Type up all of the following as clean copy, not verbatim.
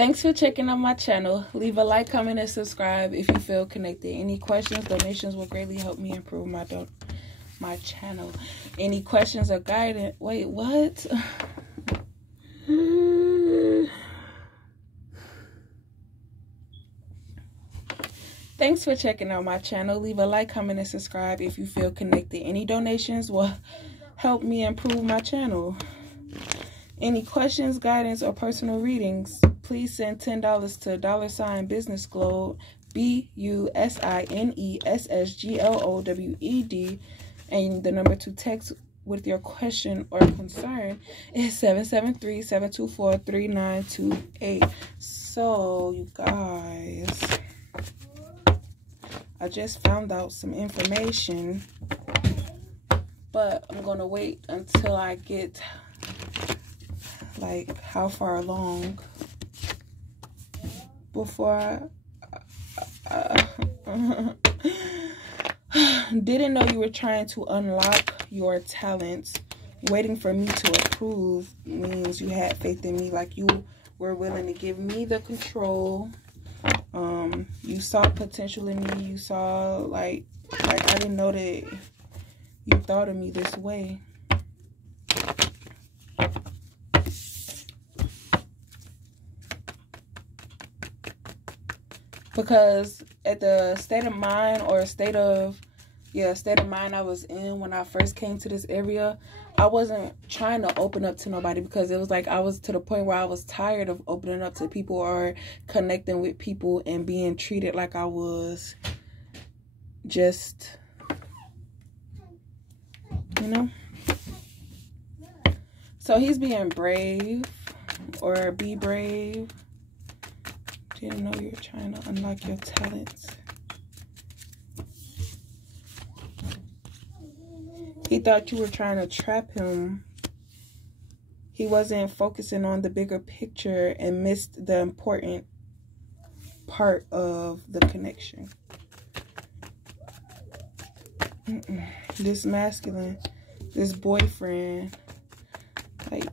Thanks for checking out my channel. Leave a like, comment, and subscribe if you feel connected. Any questions, donations will greatly help me improve my channel. Any questions or guidance? Wait, what? Thanks for checking out my channel. Leave a like, comment, and subscribe if you feel connected. Any donations will help me improve my channel. Any questions, guidance, or personal readings, please send $10 to $BusinessGlowed, BusinessGlowed, and the number to text with your question or concern is 773-724-3928. So, you guys, I just found out some information, but I'm gonna wait until I get like how far along before I didn't know you were trying to unlock your talents. Waiting for me to approve means you had faith in me, like you were willing to give me the control. You saw potential in me. You saw like I didn't know that you thought of me this way. Because at the state of mind I was in when I first came to this area, I wasn't trying to open up to nobody, because it was like I was to the point where I was tired of opening up to people or connecting with people and being treated like I was just, you know. So he's being brave, or be brave. Didn't know you were trying to unlock your talents. He thought you were trying to trap him. He wasn't focusing on the bigger picture and missed the important part of the connection. This masculine, this boyfriend, like,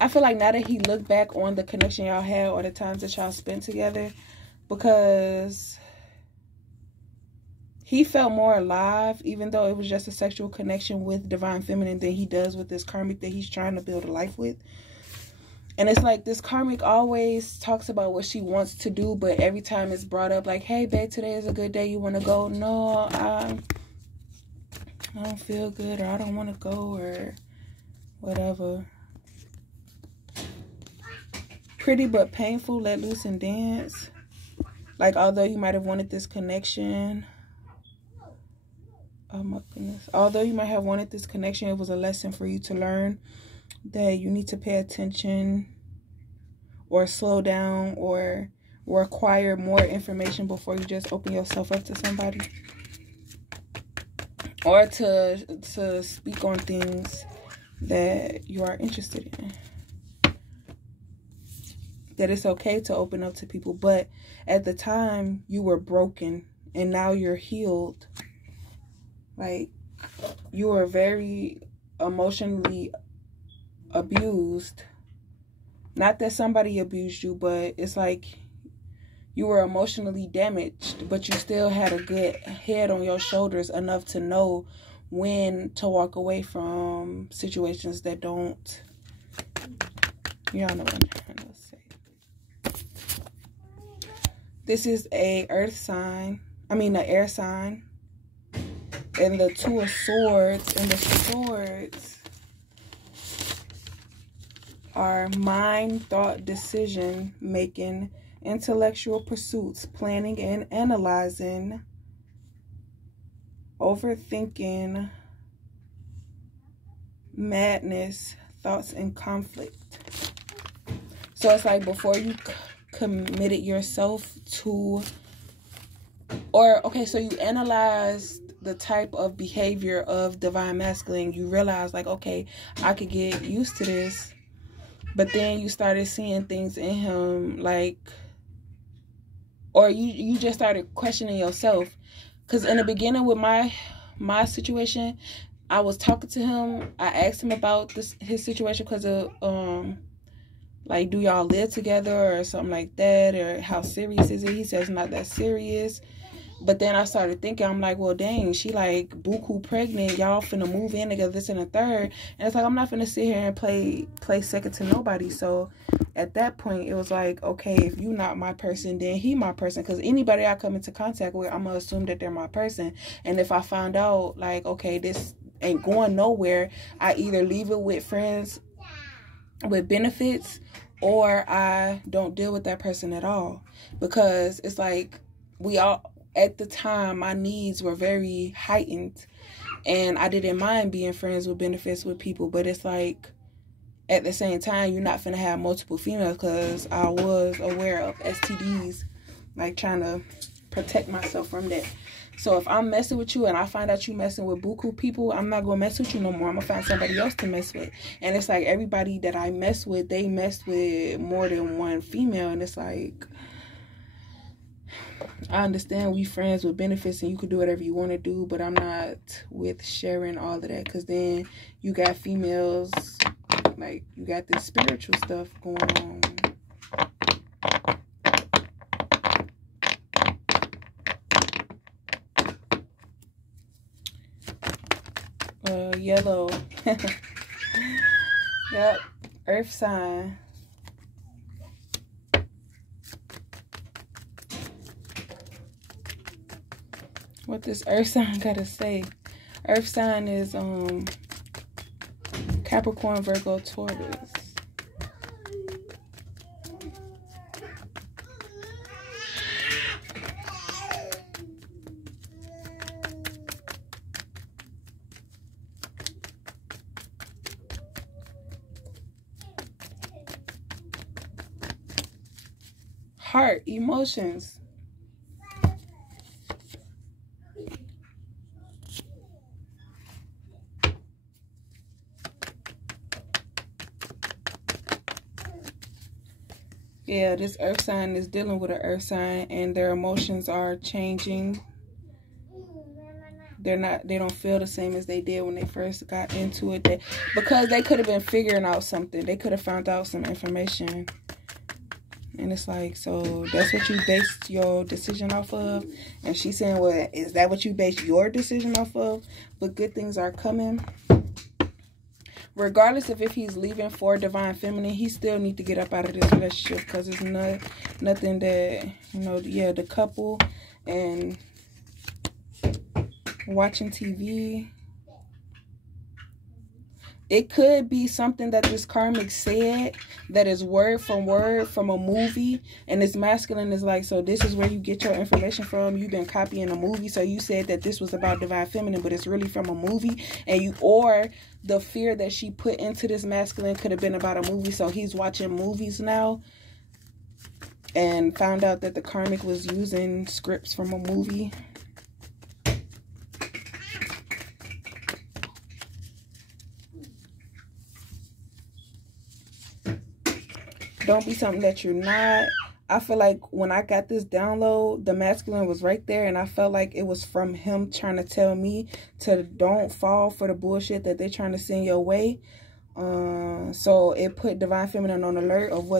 I feel like now that he looked back on the connection y'all had or the times that y'all spent together, because he felt more alive, even though it was just a sexual connection with Divine Feminine, than he does with this karmic that he's trying to build a life with. And it's like this karmic always talks about what she wants to do, but every time it's brought up like, hey, babe, today is a good day. You want to go? No, I don't feel good, or I don't want to go, or whatever. Pretty but painful, let loose and dance. Like, although you might have wanted this connection, oh my goodness, although you might have wanted this connection, it was a lesson for you to learn that you need to pay attention or slow down or require more information before you just open yourself up to somebody, or to speak on things that you are interested in. That it's okay to open up to people, but at the time you were broken and now you're healed. Like, you were very emotionally abused. Not that somebody abused you, but it's like you were emotionally damaged, but you still had a good head on your shoulders enough to know when to walk away from situations that don't, y'all know what I'm trying to say. This is an earth sign. An air sign. And the Two of Swords. And the swords are mind, thought, decision making, intellectual pursuits, planning and analyzing, overthinking, madness, thoughts, and conflict. So it's like before you committed yourself to, or okay, so you analyzed the type of behavior of Divine Masculine. You realize like, okay, I could get used to this, but then you started seeing things in him, like, or you just started questioning yourself. Because in the beginning with my situation, I was talking to him. I asked him about his situation because of like, do y'all live together or something like that, or how serious is it? He says not that serious. But then I started thinking, I'm like, well, dang, she like buku pregnant. Y'all finna move in together, this and the third. And it's like, I'm not finna sit here and play second to nobody. So at that point, it was like, okay, if you not my person, then he my person. Because anybody I come into contact with, I'm gonna assume that they're my person. And if I find out, like, okay, this ain't going nowhere, I either leave it with friends with benefits, or I don't deal with that person at all. Because it's like, we all, at the time, my needs were very heightened, and I didn't mind being friends with benefits with people. But it's like, at the same time, you're not finna have multiple females, because I was aware of STDs, like trying to protect myself from that. So if I'm messing with you and I find out you messing with buku people, I'm not gonna mess with you no more. I'm gonna find somebody else to mess with. And it's like, everybody that I mess with, they mess with more than one female, and it's like, I understand we friends with benefits and you can do whatever you want to do, but I'm not with sharing all of that, because then you got females, like, you got this spiritual stuff going on. Yellow. Yep. Earth sign. What this earth sign gotta say? Earth sign is Capricorn, Virgo, Taurus. Heart, emotions. Yeah, this earth sign is dealing with an earth sign, and their emotions are changing. They don't feel the same as they did when they first got into it. Because they could have been figuring out something. They could have found out some information. And it's like, so that's what you based your decision off of? And she's saying, well, is that what you based your decision off of? But good things are coming. Regardless of if he's leaving for Divine Feminine, he still need to get up out of this relationship, because it's nothing that, yeah, the couple and watching TV. It could be something that this karmic said that is word from a movie, and this masculine is like, so this is where you get your information from. You've been copying a movie, so you said that this was about Divine Feminine, but it's really from a movie. And or the fear that she put into this masculine could have been about a movie, so he's watching movies now and found out that the karmic was using scripts from a movie. Don't be something that you're not. I feel like when I got this download, the masculine was right there, and I felt like it was from him trying to tell me to don't fall for the bullshit that they're trying to send your way. So it put Divine Feminine on alert of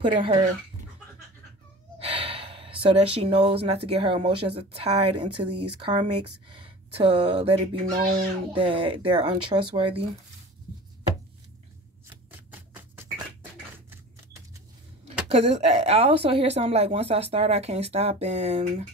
putting her, so that she knows not to get her emotions tied into these karmics, to let it be known that they're untrustworthy. Because I also hear something like, once I start, I can't stop. And,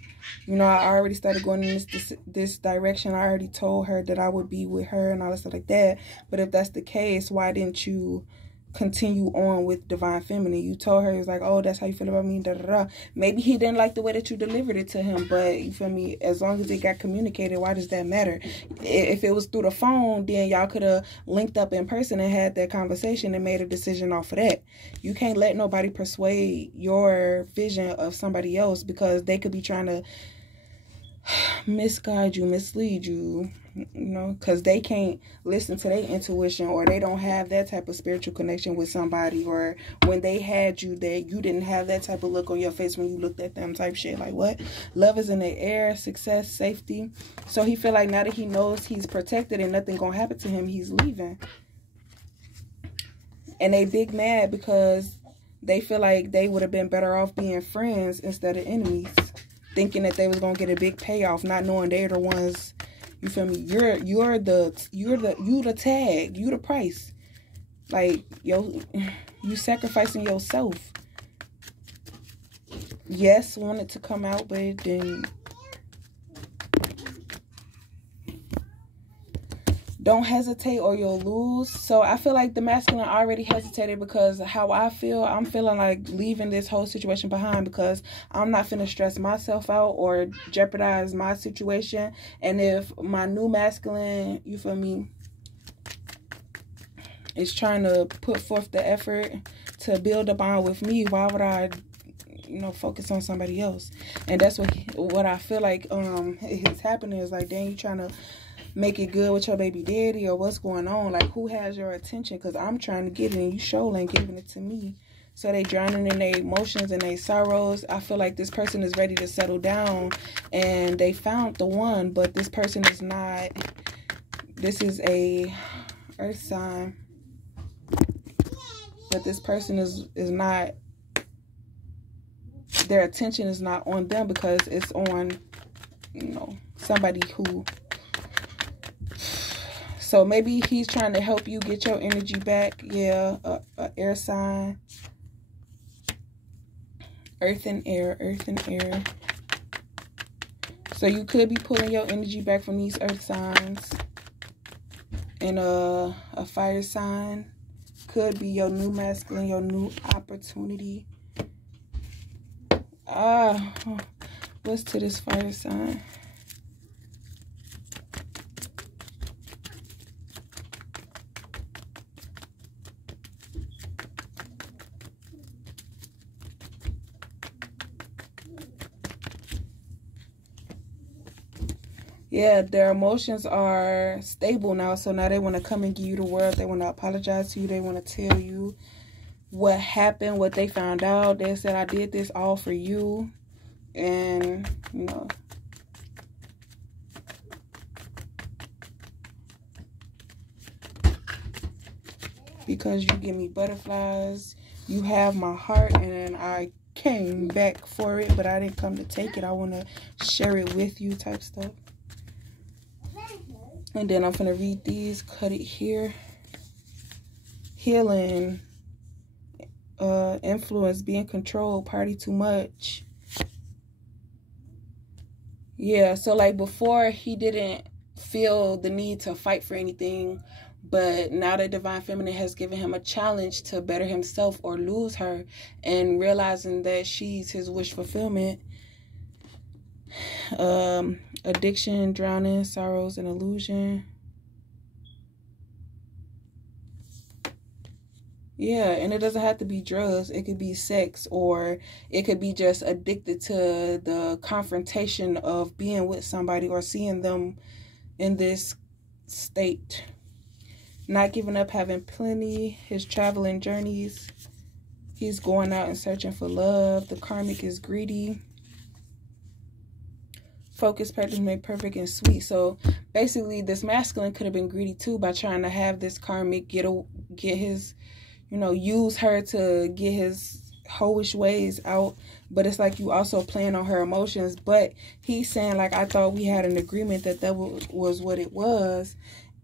I already started going in this direction. I already told her that I would be with her and all that stuff like that. But if that's the case, why didn't you continue on with Divine Feminine? You told her, it was like, oh, that's how you feel about me, da da da. Maybe he didn't like the way that you delivered it to him, but you feel me, as long as it got communicated, why does that matter? If it was through the phone, then y'all could have linked up in person and had that conversation and made a decision off of that. You can't let nobody persuade your vision of somebody else, because they could be trying to misguide you, mislead you, because they can't listen to their intuition, or they don't have that type of spiritual connection with somebody, or when they had you, that you didn't have that type of look on your face when you looked at them, type shit. Like, what? Love is in the air, success, safety. So he feel like now that he knows he's protected and nothing gonna happen to him, he's leaving. And they big mad because they feel like they would have been better off being friends instead of enemies, thinking that they was gonna get a big payoff, not knowing they're the ones. You feel me? You're the tag, you the price. Like, you sacrificing yourself. Yes, wanted to come out, but it didn't. Don't hesitate or you'll lose. So I feel like the masculine already hesitated, because how I feel, I'm feeling like leaving this whole situation behind, because I'm not finna stress myself out or jeopardize my situation. And if my new masculine, you feel me, is trying to put forth the effort to build a bond with me, why would I, focus on somebody else? And that's what I feel like is happening. Is like, dang, you trying to make it good with your baby daddy, or what's going on? Like, who has your attention? Because I'm trying to get it and you sure ain't giving it to me. So they drowning in their emotions and their sorrows. I feel like this person is ready to settle down and they found the one, but this person is not. This is a earth sign, but this person is not, their attention is not on them, because it's on, somebody who. So maybe he's trying to help you get your energy back. Yeah, air sign. Earth and air, earth and air. So you could be pulling your energy back from these earth signs. And a fire sign could be your new masculine, your new opportunity. What's to this fire sign? Yeah, their emotions are stable now. So now they want to come and give you the world. They want to apologize to you. They want to tell you what happened, what they found out. They said, I did this all for you. And, because you give me butterflies, you have my heart, and I came back for it, but I didn't come to take it. I want to share it with you, type stuff. And then I'm going to read these, cut it here. Healing, influence, being controlled, party too much. Yeah, so like before, he didn't feel the need to fight for anything. But now that Divine Feminine has given him a challenge to better himself or lose her, and realizing that she's his wish fulfillment. Addiction, drowning, sorrows, and illusion. Yeah, and it doesn't have to be drugs. It could be sex, or it could be just addicted to the confrontation of being with somebody or seeing them in this state. Not giving up, having plenty. His traveling journeys. He's going out and searching for love. The karmic is greedy. Focus, practice, made perfect, and sweet. So basically, this masculine could have been greedy too, by trying to have this karmic get his, use her to get his hoish ways out. But it's like you also playing on her emotions. But he's saying, like, I thought we had an agreement that was what it was.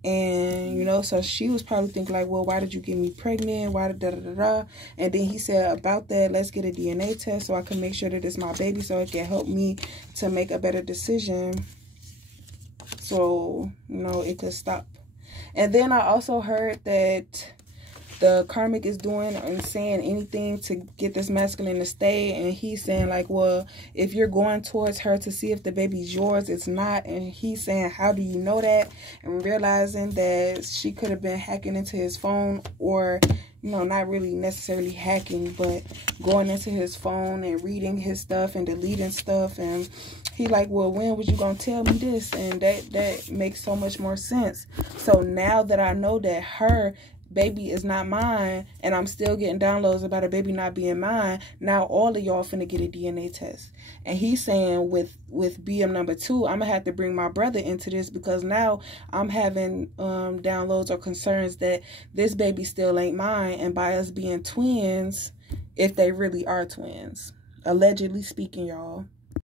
And, so she was probably thinking like, well, why did you get me pregnant? Why did da-da-da-da? And then he said, about that, let's get a DNA test so I can make sure that it's my baby, so it can help me to make a better decision. So, it could stop. And then I also heard that the karmic is doing and saying anything to get this masculine to stay. And he's saying like, well, if you're going towards her to see if the baby's yours, it's not. And he's saying, how do you know that? And realizing that she could have been hacking into his phone, or, not really necessarily hacking, but going into his phone and reading his stuff and deleting stuff and He like, well, when was you gonna tell me this? And that makes so much more sense. So now that I know that her baby is not mine, and I'm still getting downloads about a baby not being mine, now all of y'all finna get a DNA test. And he's saying with BM number 2, I'm gonna have to bring my brother into this, because now I'm having downloads or concerns that this baby still ain't mine, and by us being twins, if they really are twins, allegedly speaking, y'all.